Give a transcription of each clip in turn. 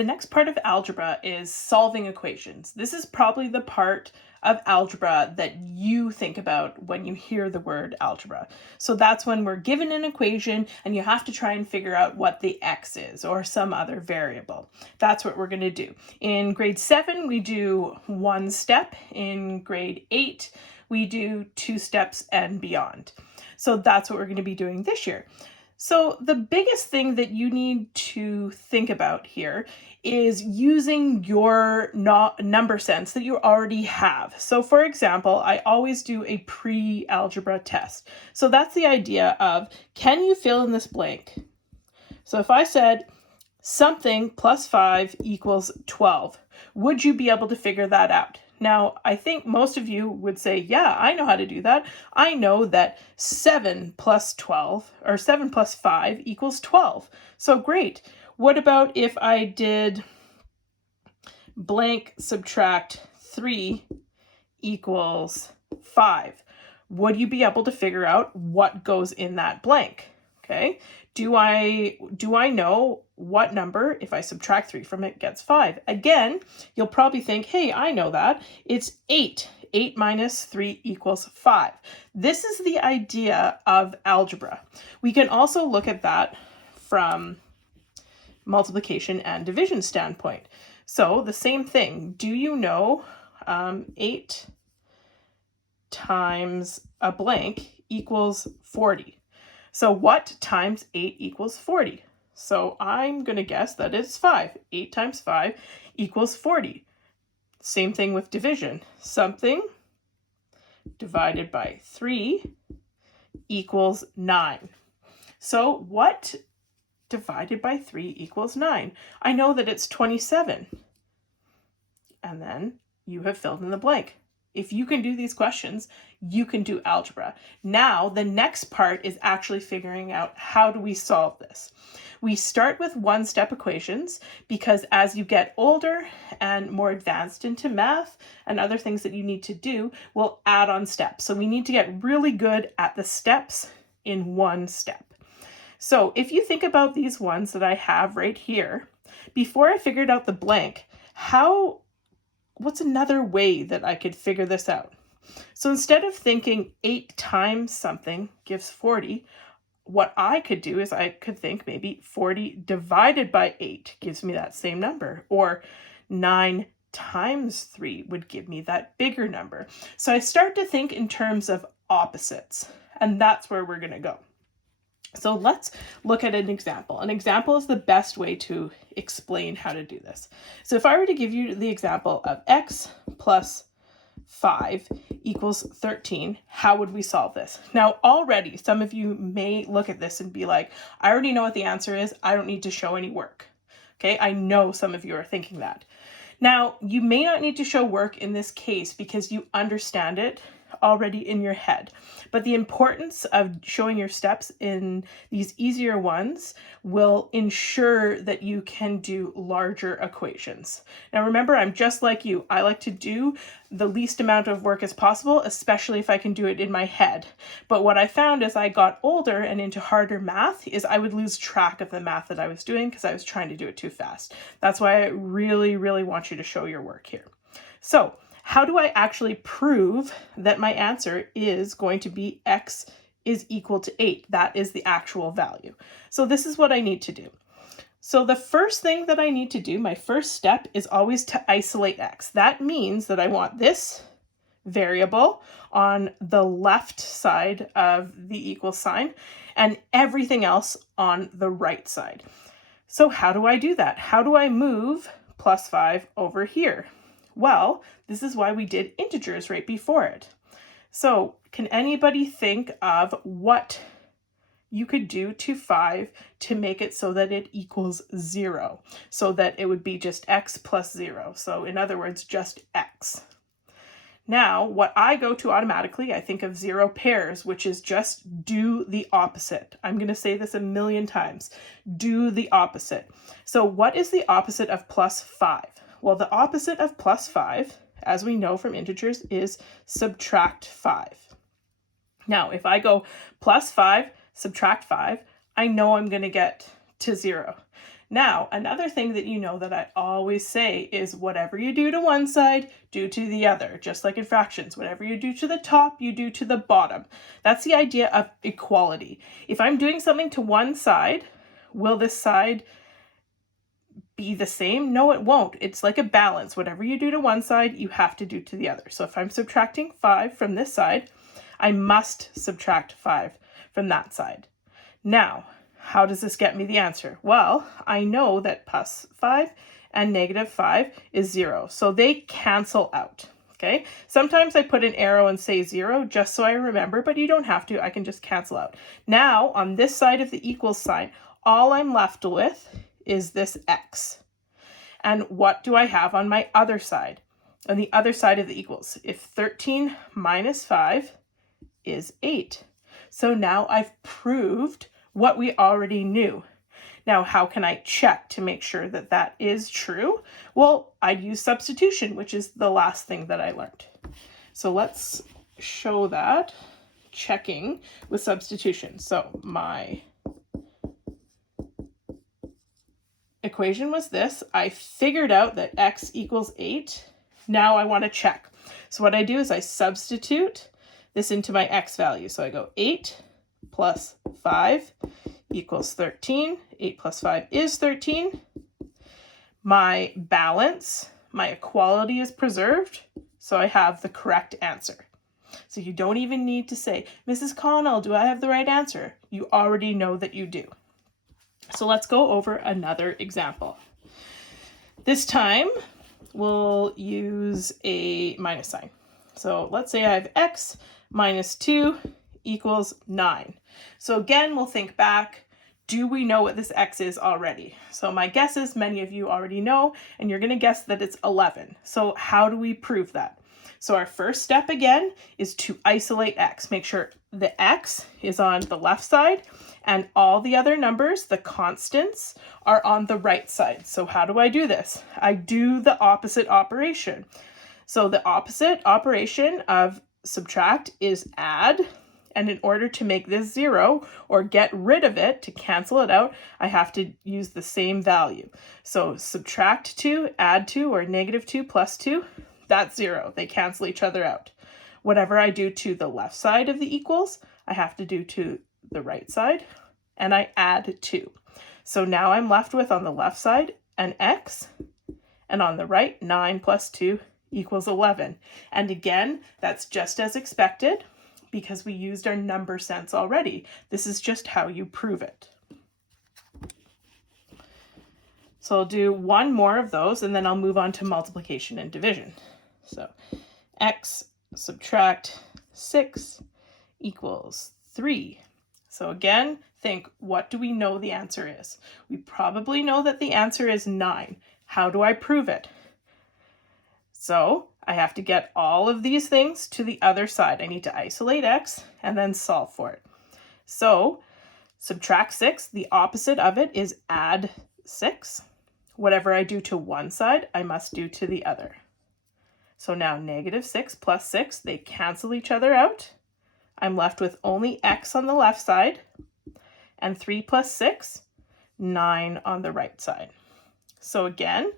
The next part of algebra is solving equations. This is probably the part of algebra that you think about when you hear the word algebra. So that's when we're given an equation and you have to try and figure out what the x is or some other variable. That's what we're going to do. In grade 7, we do 1 step. In grade 8, we do 2 steps and beyond. So that's what we're going to be doing this year. So the biggest thing that you need to think about here is using your number sense that you already have. So for example, I always do a pre-algebra test. So that's the idea of, can you fill in this blank? So if I said something plus 5 equals 12, would you be able to figure that out? Now, I think most of you would say, yeah, I know how to do that. I know that 7 plus 12, or 7 plus 5 equals 12. So great. What about if I did blank subtract 3 equals 5? Would you be able to figure out what goes in that blank? Okay. Do I know what number, if I subtract 3 from it, gets 5? Again, you'll probably think, hey, I know that. It's 8. 8 minus 3 equals 5. This is the idea of algebra. We can also look at that from multiplication and division standpoint. So the same thing. Do you know 8 times a blank equals 40? So what times 8 equals 40? So I'm going to guess that it's 5. 8 times 5 equals 40. Same thing with division. Something divided by 3 equals 9. So what divided by 3 equals 9? I know that it's 27. And then you have filled in the blank. If you can do these questions, you can do algebra. Now, the next part is actually figuring out, how do we solve this? We start with one-step equations because as you get older and more advanced into math and other things that you need to do, we'll add on steps. So we need to get really good at the steps in one step. So if you think about these ones that I have right here, before I figured out the blank, what's another way that I could figure this out? So instead of thinking 8 times something gives 40, what I could do is I could think maybe 40 divided by 8 gives me that same number, or 9 times 3 would give me that bigger number. So I start to think in terms of opposites, and that's where we're going to go. So let's look at an example. An example is the best way to explain how to do this. So if I were to give you the example of x plus 5 equals 13, how would we solve this? Now, already some of you may look at this and be like, I already know what the answer is. I don't need to show any work. Okay, I know some of you are thinking that. Now, you may not need to show work in this case because you understand it already in your head. But the importance of showing your steps in these easier ones will ensure that you can do larger equations. Now remember, I'm just like you. I like to do the least amount of work as possible, especially if I can do it in my head. But what I found as I got older and into harder math is I would lose track of the math that I was doing because I was trying to do it too fast. That's why I really, really want you to show your work here. So how do I actually prove that my answer is going to be x is equal to 8? That is the actual value. So this is what I need to do. So the first thing that I need to do, my first step, is always to isolate x. That means that I want this variable on the left side of the equal sign and everything else on the right side. So how do I do that? How do I move plus 5 over here? Well, this is why we did integers right before it. So can anybody think of what you could do to 5 to make it so that it equals 0, so that it would be just x plus 0? So in other words, just x. Now, what I go to automatically, I think of 0 pairs, which is just do the opposite. I'm going to say this a million times. Do the opposite. So what is the opposite of plus 5? Well, the opposite of plus 5, as we know from integers, is subtract 5. Now, if I go plus 5, subtract 5, I know I'm going to get to 0. Now, another thing that you know that I always say is whatever you do to one side, do to the other. Just like in fractions, whatever you do to the top, you do to the bottom. That's the idea of equality. If I'm doing something to one side, will this side be the same? No, it won't. It's like a balance. Whatever you do to one side, you have to do to the other. So if I'm subtracting 5 from this side, I must subtract 5 from that side. Now, how does this get me the answer? Well, I know that plus 5 and negative 5 is 0, so they cancel out, okay? Sometimes I put an arrow and say 0 just so I remember, but you don't have to. I can just cancel out. Now, on this side of the equals sign, all I'm left with is this x. And what do I have on my other side? On the other side of the equals, if 13 minus 5 is 8. So now I've proved what we already knew. Now, how can I check to make sure that that is true? Well, I'd use substitution, which is the last thing that I learned. So let's show that checking with substitution. So my equation was this. I figured out that x equals 8. Now I want to check. So what I do is I substitute this into my x value. So I go 8 plus 5 equals 13. 8 plus 5 is 13. My balance, my equality is preserved, so I have the correct answer. So you don't even need to say, Mrs. Connell, do I have the right answer? You already know that you do. So let's go over another example. This time, we'll use a minus sign. So let's say I have x minus 2 equals 9. So again, we'll think back. Do we know what this x is already? So my guess is many of you already know, and you're going to guess that it's 11. So how do we prove that? So our first step again is to isolate x. Make sure the x is on the left side and all the other numbers, the constants, are on the right side. So how do I do this? I do the opposite operation. So the opposite operation of subtract is add. And in order to make this 0 or get rid of it, to cancel it out, I have to use the same value. So subtract 2, add 2, or negative 2 plus 2, that's 0. They cancel each other out. Whatever I do to the left side of the equals, I have to do to the right side, and I add 2. So now I'm left with, on the left side, an x, and on the right, 9 plus 2 equals 11. And again, that's just as expected, because we used our number sense already. This is just how you prove it. So I'll do one more of those, and then I'll move on to multiplication and division. So x subtract 6 equals 3. So again, think, what do we know the answer is? We probably know that the answer is 9. How do I prove it? So I have to get all of these things to the other side. I need to isolate x and then solve for it. So subtract 6, the opposite of it is add 6. Whatever I do to one side, I must do to the other. So now negative 6 plus 6, they cancel each other out. I'm left with only x on the left side, and 3 plus 6, 9 on the right side. So again,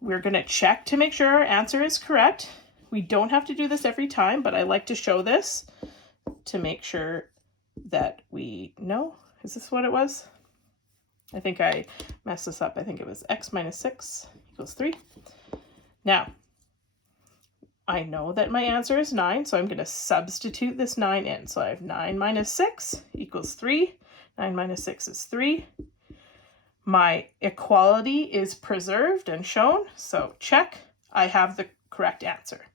we're going to check to make sure our answer is correct. We don't have to do this every time, but I like to show this to make sure that we know. Is this what it was? I think I messed this up. I think it was x minus 6 equals 3. Now, I know that my answer is 9, so I'm going to substitute this 9 in. So I have 9 minus 6 equals 3. 9 minus 6 is 3. My equality is preserved and shown, so check, I have the correct answer.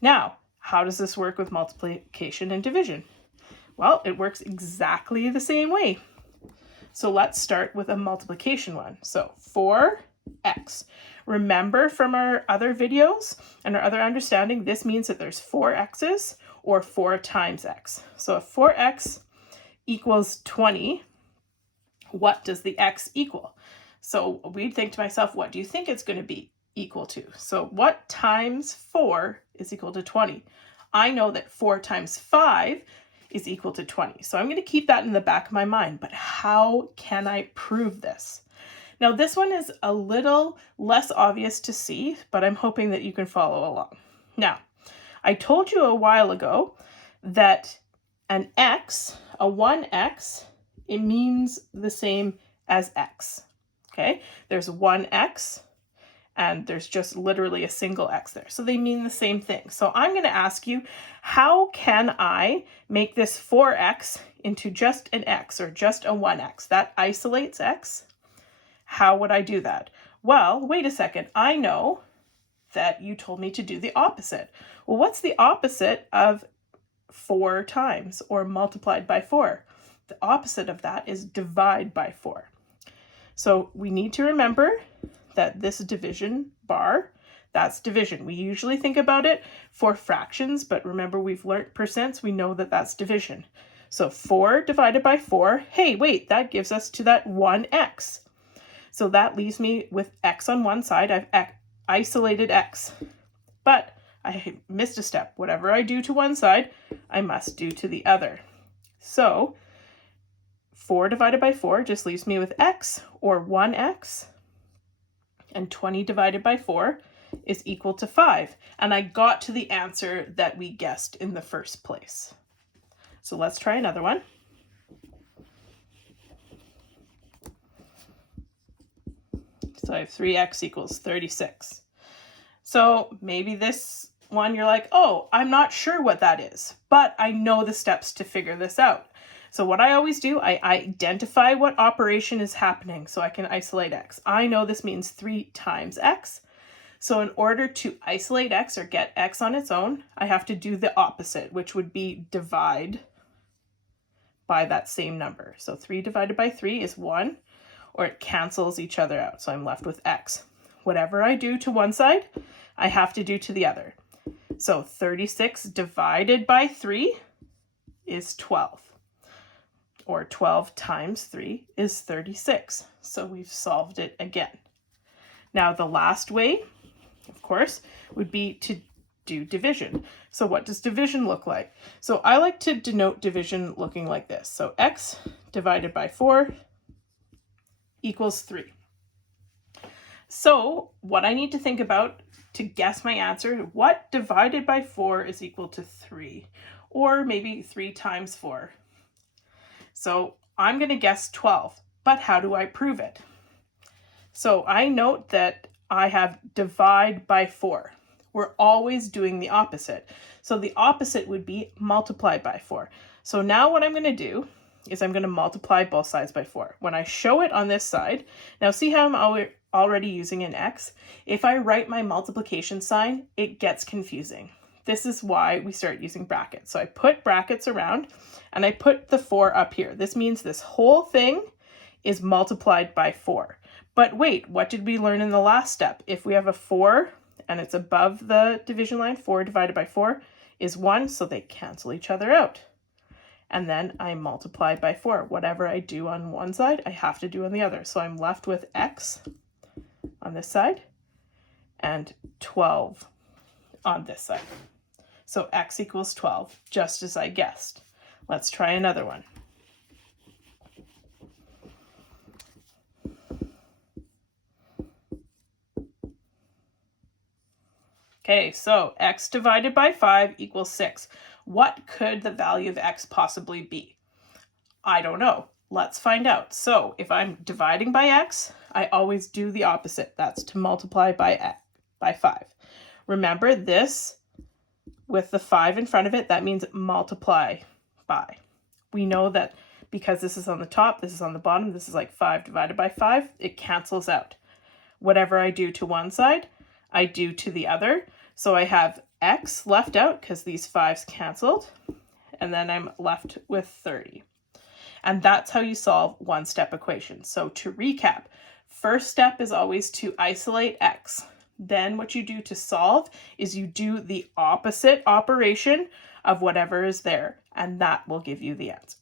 Now, how does this work with multiplication and division? Well, it works exactly the same way. So let's start with a multiplication one. So 4x. Remember from our other videos and our other understanding, this means that there's 4 x's or 4 times x. So if 4x equals 20, what does the x equal? So we'd think to myself, what do you think it's going to be equal to? So what times 4 is equal to 20? I know that 4 times 5 is equal to 20. So I'm going to keep that in the back of my mind. But how can I prove this? Now this one is a little less obvious to see, but I'm hoping that you can follow along. Now, I told you a while ago that an x, a 1x, it means the same as x, okay? There's 1x, and there's just literally a single x there. So they mean the same thing. So I'm going to ask you, how can I make this 4x into just an x or just a 1x? That isolates x. How would I do that? Well, wait a second. I know that you told me to do the opposite. Well, what's the opposite of 4 times or multiplied by 4? The opposite of that is divide by 4. So we need to remember that this division bar, that's division. We usually think about it for fractions, but remember we've learned percents, we know that that's division. So 4 divided by 4, hey, wait, that gives us to that 1x. So that leaves me with x on one side. I've isolated x, but I missed a step. Whatever I do to one side, I must do to the other. So 4 divided by 4 just leaves me with x, or 1x, and 20 divided by 4 is equal to 5. And I got to the answer that we guessed in the first place. So let's try another one. So I have 3x equals 36. So maybe this one you're like, oh, I'm not sure what that is, but I know the steps to figure this out. So what I always do, I identify what operation is happening so I can isolate x. I know this means 3 times x. So in order to isolate x or get x on its own, I have to do the opposite, which would be divide by that same number. So 3 divided by 3 is 1, or it cancels each other out. So I'm left with x. Whatever I do to one side, I have to do to the other. So 36 divided by 3 is 12. Or 12 times 3 is 36. So we've solved it again. Now the last way, of course, would be to do division. So what does division look like? So I like to denote division looking like this. So x divided by 4 equals 3. So what I need to think about to guess my answer, what divided by 4 is equal to 3? Or maybe 3 times 4. So I'm going to guess 12, but how do I prove it? So I note that I have divide by 4. We're always doing the opposite. So the opposite would be multiply by 4. So now what I'm going to do is I'm going to multiply both sides by 4. When I show it on this side, now see how I'm already using an x? If I write my multiplication sign, it gets confusing. This is why we start using brackets. So I put brackets around and I put the 4 up here. This means this whole thing is multiplied by 4. But wait, what did we learn in the last step? If we have a 4 and it's above the division line, 4 divided by 4 is 1, so they cancel each other out. And then I multiply by 4. Whatever I do on one side, I have to do on the other. So I'm left with x on this side and 12 on this side. So x equals 12, just as I guessed. Let's try another one. Okay, so x divided by 5 equals 6. What could the value of x possibly be? I don't know. Let's find out. So if I'm dividing by x, I always do the opposite. That's to multiply by 5. Remember this with the 5 in front of it, that means multiply by. We know that because this is on the top, this is on the bottom, this is like 5 divided by 5, it cancels out. Whatever I do to one side, I do to the other. So I have x left out because these 5's canceled, and then I'm left with 30. And that's how you solve one-step equations. So to recap, first step is always to isolate x. Then what you do to solve is you do the opposite operation of whatever is there, and that will give you the answer.